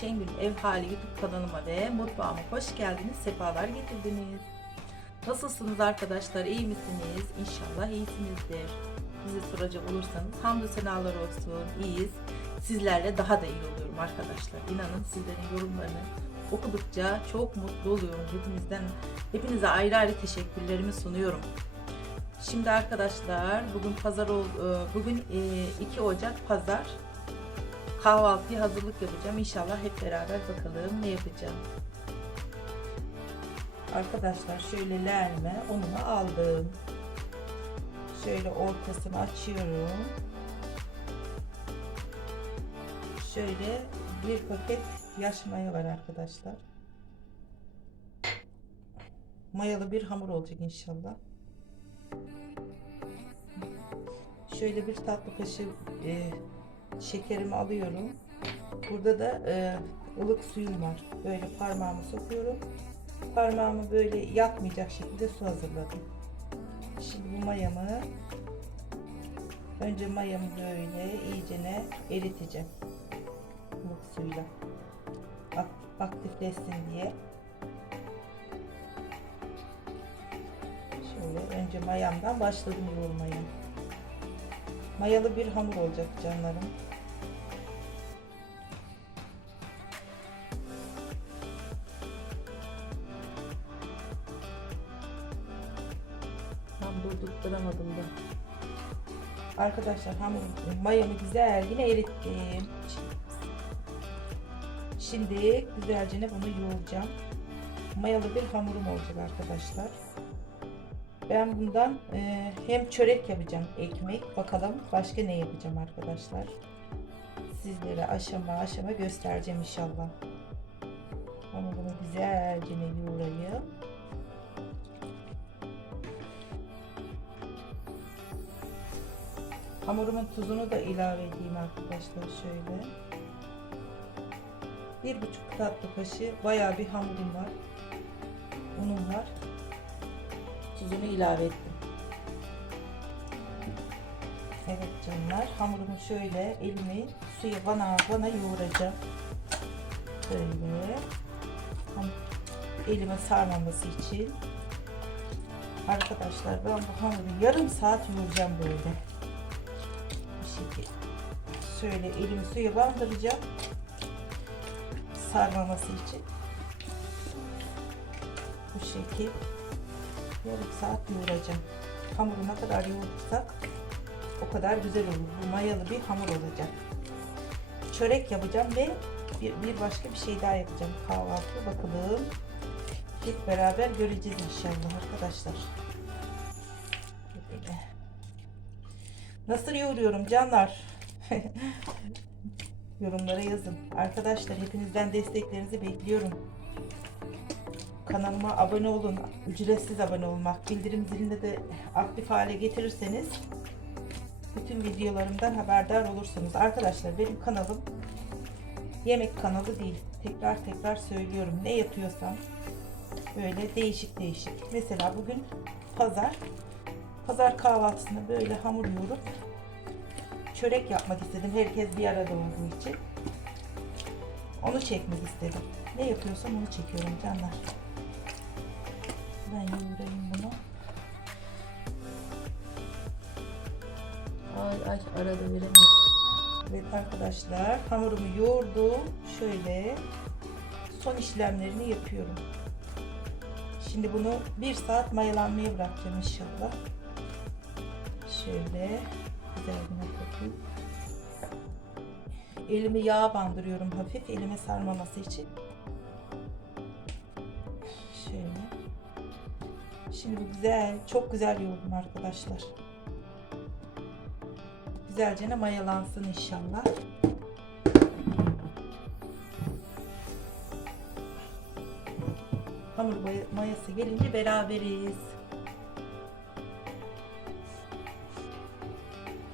Şengül Ev Hali YouTube kanalıma ve mutfağıma hoş geldiniz, sefalar getirdiniz. Nasılsınız arkadaşlar, iyi misiniz? İnşallah iyisinizdir. Bizi soracak olursanız hamdü senalar olsun, iyiyiz. Sizlerle daha da iyi oluyorum arkadaşlar. İnanın sizlerin yorumlarını okudukça çok mutlu oluyorum. Hepinizden, hepinize ayrı ayrı teşekkürlerimi sunuyorum. Şimdi arkadaşlar bugün pazar ol, e, bugün e, 2 Ocak pazar kahvaltıya hazırlık yapacağım. İnşallah hep beraber bakalım ne yapacağım. Arkadaşlar şöyle leğenime ununu aldım. Şöyle ortasını açıyorum. Şöyle bir paket yaş maya var arkadaşlar. Mayalı bir hamur olacak inşallah. Şöyle bir tatlı kaşığı e, şekerimi alıyorum. Burada da e, ılık suyum var. Böyle parmağımı sokuyorum. Parmağımı böyle yakmayacak şekilde su hazırladım. Şimdi bu mayamı önce mayamı böyle iyicene eriteceğim. Ilık suyla. Ak- aktifleşsin diye. Şöyle önce mayamdan başladım yoğurmaya. Mayalı bir hamur olacak canlarım. Tam durduramadım da. Arkadaşlar hamur mayamı güzel yine erittim. Şimdi güzelce bunu yoğuracağım. Mayalı bir hamurum olacak arkadaşlar. Ben bundan e, hem çörek yapacağım ekmek. Bakalım başka ne yapacağım arkadaşlar. Sizlere aşama aşama göstereceğim inşallah. Ama bunu güzelce yoğurayım. Hamurumun tuzunu da ilave edeyim arkadaşlar şöyle. Bir buçuk tatlı kaşığı bayağı bir hamurum var. Unum var tuzunu ilave ettim. Evet canlar hamurumu şöyle elimi suya bana bana yoğuracağım. Böyle elime sarmaması için. Arkadaşlar ben bu hamuru yarım saat yoğuracağım böyle. Bu şekilde. Şöyle elimi suya bandıracağım. Sarmaması için. Bu şekil yarım saat yoğuracağım. Hamuru ne kadar yoğurursak o kadar güzel olur. Bu mayalı bir hamur olacak. Çörek yapacağım ve bir, bir başka bir şey daha yapacağım. Kahvaltı bakalım. Hep beraber göreceğiz inşallah arkadaşlar. Nasıl yoğuruyorum canlar? Yorumlara yazın. Arkadaşlar hepinizden desteklerinizi bekliyorum. Kanalıma abone olun. Ücretsiz abone olmak. Bildirim zilini de aktif hale getirirseniz bütün videolarımdan haberdar olursunuz. Arkadaşlar benim kanalım yemek kanalı değil. Tekrar tekrar söylüyorum. Ne yapıyorsam böyle değişik değişik. Mesela bugün pazar. Pazar kahvaltısında böyle hamur yoğurup çörek yapmak istedim. Herkes bir arada olduğu için. Onu çekmek istedim. Ne yapıyorsam onu çekiyorum canlar. Ben yoğurayım bunu. Ay ay arada veremiyorum. Evet arkadaşlar hamurumu yoğurdum. Şöyle son işlemlerini yapıyorum. Şimdi bunu bir saat mayalanmaya bırakacağım inşallah. Şöyle güzelce koyayım. Elimi yağ bandırıyorum hafif elime sarmaması için. Şimdi güzel, çok güzel yoğurdum arkadaşlar. Güzelce mayalansın inşallah. Hamur mayası gelince beraberiz.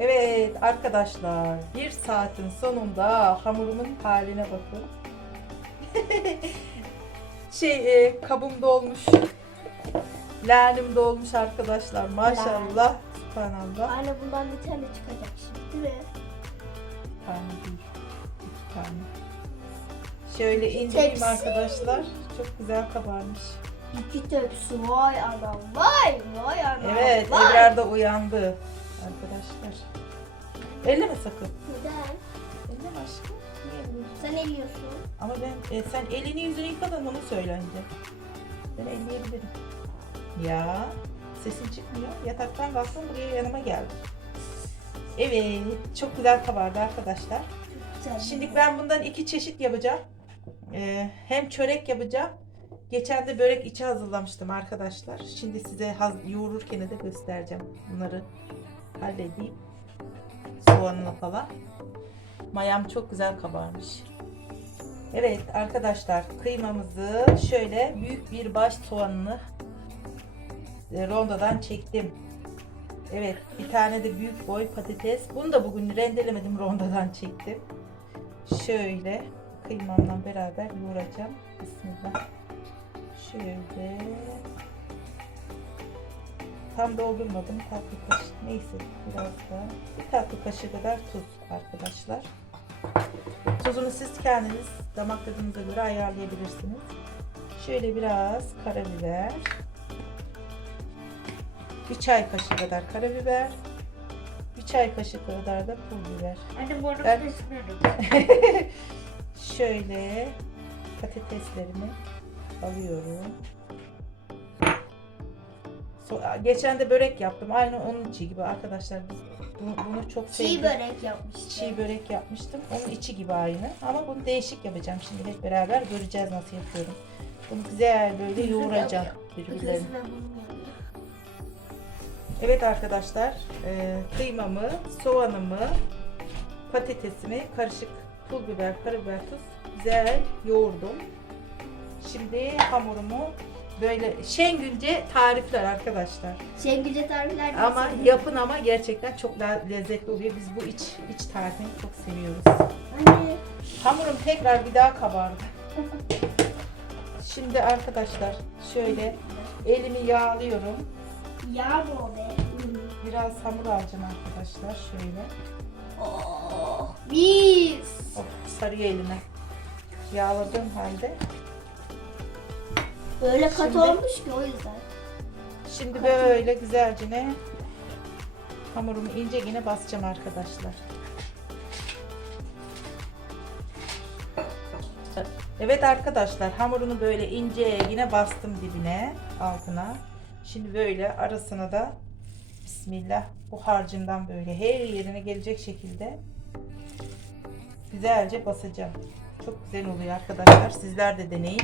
Evet arkadaşlar bir saatin sonunda hamurumun haline bakın. şey e, kabım dolmuş. Leğenim dolmuş arkadaşlar. Maşallah. Subhanallah. Anne bundan bir tane çıkacak şimdi değil mi? Tane değil. tane. Şöyle indireyim Tepsi. arkadaşlar. Çok güzel kabarmış. İki tepsi vay anam vay vay anam Evet, vay. Ebrar da uyandı arkadaşlar. Elleme sakın. Neden? Elleme aşkım. Sen eliyorsun. Ama ben e, sen elini yüzünü yıkadın onu söyle önce. Ben elleyebilirim. Ya sesin çıkmıyor. Yataktan kalktım buraya yanıma geldi. Evet çok güzel kabardı arkadaşlar. Şimdi ben bundan iki çeşit yapacağım. Ee, hem çörek yapacağım. Geçen de börek içi hazırlamıştım arkadaşlar. Şimdi size yoğururken de göstereceğim. Bunları halledeyim. Soğanını falan. Mayam çok güzel kabarmış. Evet arkadaşlar kıymamızı şöyle büyük bir baş soğanını e, rondodan çektim. Evet bir tane de büyük boy patates. Bunu da bugün rendelemedim rondodan çektim. Şöyle kıymamla beraber yoğuracağım. Bismillah. Şöyle tam doldurmadım tatlı kaşık neyse biraz daha bir tatlı kaşığı kadar tuz arkadaşlar. Tuzunu siz kendiniz damak tadınıza göre ayarlayabilirsiniz. Şöyle biraz karabiber. Bir çay kaşığı kadar karabiber. Bir çay kaşığı kadar da pul biber. Hadi Ben- düşünüyorum. Şöyle patateslerimi alıyorum. So- geçen de börek yaptım. Aynı onun içi gibi arkadaşlar. Biz bunu, bunu çok Çiğ sevdik. börek yapmıştım. Çiğ börek yapmıştım. Onun içi gibi aynı. Ama bunu değişik yapacağım. Şimdi hep beraber göreceğiz nasıl yapıyorum. Bunu güzel böyle yoğuracağım birbirlerine. Evet arkadaşlar, e, kıymamı, soğanımı, patatesimi karışık pul biber, karabiber, tuz güzel yoğurdum. Şimdi hamurumu böyle şengülce tarifler arkadaşlar. Şengülce tarifler Ama seviyorum. yapın ama gerçekten çok le- lezzetli oluyor. Biz bu iç iç tarifini çok seviyoruz. Anne. Hamurum tekrar bir daha kabardı. Şimdi arkadaşlar şöyle elimi yağlıyorum. Yağ mı o be? Biraz hamur alacağım arkadaşlar şöyle. Oh, biz. Of sarıyor elime. Yağladığım halde. Böyle Şimdi- olmuş ki o yüzden. Şimdi böyle güzelce ne hamurumu ince yine basacağım arkadaşlar. Evet arkadaşlar hamurunu böyle ince yine bastım dibine altına. Şimdi böyle arasına da Bismillah bu harcından böyle her yerine gelecek şekilde güzelce basacağım. Çok güzel oluyor arkadaşlar. Sizler de deneyin.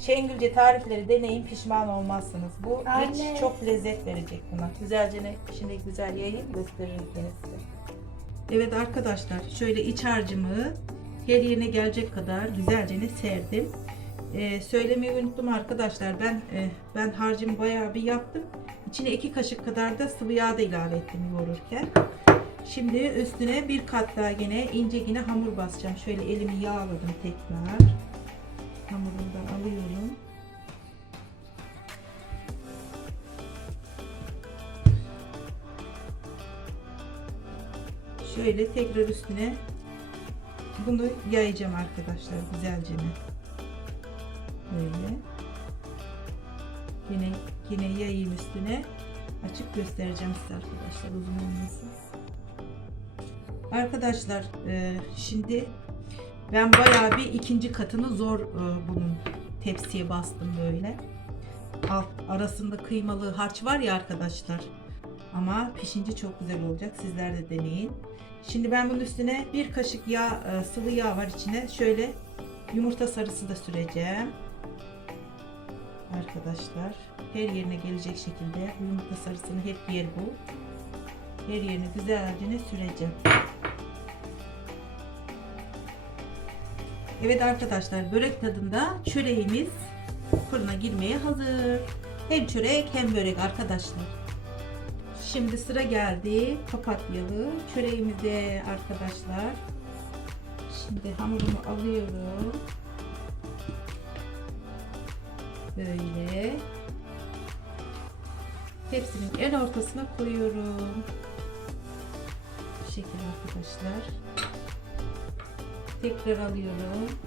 Şengülce tarifleri deneyin pişman olmazsınız. Bu Anne. çok lezzet verecek buna. Güzelce ne şimdi güzel yayın gösteririm yine size. Evet arkadaşlar şöyle iç harcımı her yerine gelecek kadar güzelce ne serdim. Ee, söylemeyi unuttum arkadaşlar. Ben e, ben harcımı bayağı bir yaptım. İçine iki kaşık kadar da sıvı yağ da ilave ettim yoğururken. Şimdi üstüne bir kat daha yine ince yine hamur basacağım. Şöyle elimi yağladım tekrar. Hamurundan alıyorum. Şöyle tekrar üstüne bunu yayacağım arkadaşlar güzelce. Böyle. Yine yine yayayım üstüne. Açık göstereceğim size arkadaşlar uzun olmasın. Arkadaşlar e, şimdi ben bayağı bir ikinci katını zor e, bunun tepsiye bastım böyle. Alt arasında kıymalı harç var ya arkadaşlar. Ama pişince çok güzel olacak. Sizler de deneyin. Şimdi ben bunun üstüne bir kaşık yağ, e, sıvı yağ var içine. Şöyle yumurta sarısı da süreceğim. Arkadaşlar her yerine gelecek şekilde yumurta sarısını hep yer bu. Her yerine güzelce süreceğim. Evet arkadaşlar börek tadında çöreğimiz fırına girmeye hazır. Hem çörek hem börek arkadaşlar. Şimdi sıra geldi papatyalı çöreğimize arkadaşlar. Şimdi hamurumu alıyorum. Böyle. Tepsinin en ortasına koyuyorum. Bu şekilde arkadaşlar. Tekrar alıyorum.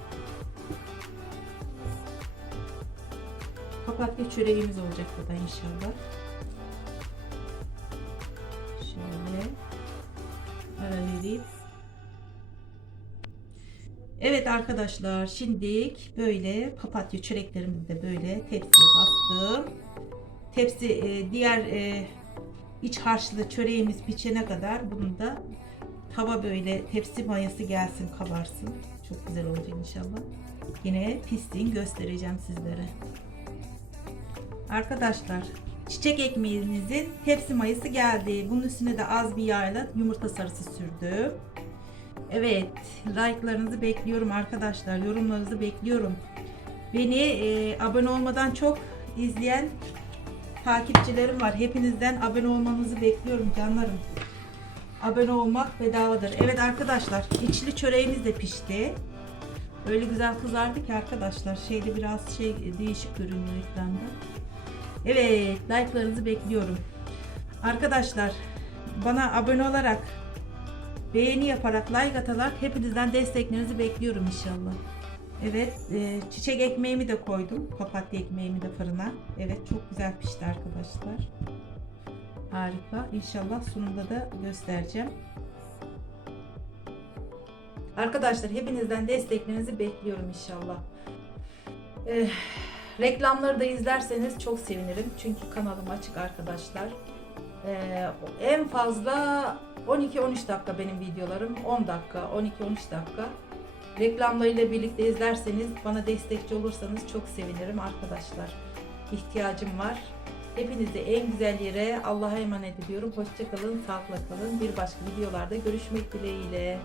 Papatya çöreğimiz olacak burada inşallah. Şöyle ara vereyim. Evet arkadaşlar şimdilik böyle papatya çöreklerimizi de böyle tepsiye bastım. Tepsi e, diğer e, iç harçlı çöreğimiz pişene kadar bunu da tava böyle tepsi mayası gelsin kabarsın. Çok güzel olacak inşallah. Yine pisliğini göstereceğim sizlere. Arkadaşlar çiçek ekmeğimizin tepsi mayası geldi. Bunun üstüne de az bir yağla yumurta sarısı sürdüm. Evet, like'larınızı bekliyorum arkadaşlar. Yorumlarınızı bekliyorum. Beni e, abone olmadan çok izleyen takipçilerim var. Hepinizden abone olmanızı bekliyorum canlarım. Abone olmak bedavadır. Evet arkadaşlar, içli çöreğimiz de pişti. Öyle güzel kızardı ki arkadaşlar. Şeyde biraz şey değişik görünüyor ekranda. Evet, like'larınızı bekliyorum. Arkadaşlar, bana abone olarak beğeni yaparak like atarak hepinizden desteklerinizi bekliyorum inşallah. Evet e, çiçek ekmeğimi de koydum. Papatya ekmeğimi de fırına. Evet çok güzel pişti arkadaşlar. Harika. İnşallah sonunda da göstereceğim. Arkadaşlar hepinizden desteklerinizi bekliyorum inşallah. Eh, reklamları da izlerseniz çok sevinirim. Çünkü kanalım açık arkadaşlar. Ee, en fazla 12-13 dakika benim videolarım. 10 dakika, 12-13 dakika. Reklamlarıyla birlikte izlerseniz, bana destekçi olursanız çok sevinirim arkadaşlar. İhtiyacım var. Hepinizi en güzel yere Allah'a emanet ediyorum. Hoşçakalın, sağlıkla kalın. Bir başka videolarda görüşmek dileğiyle.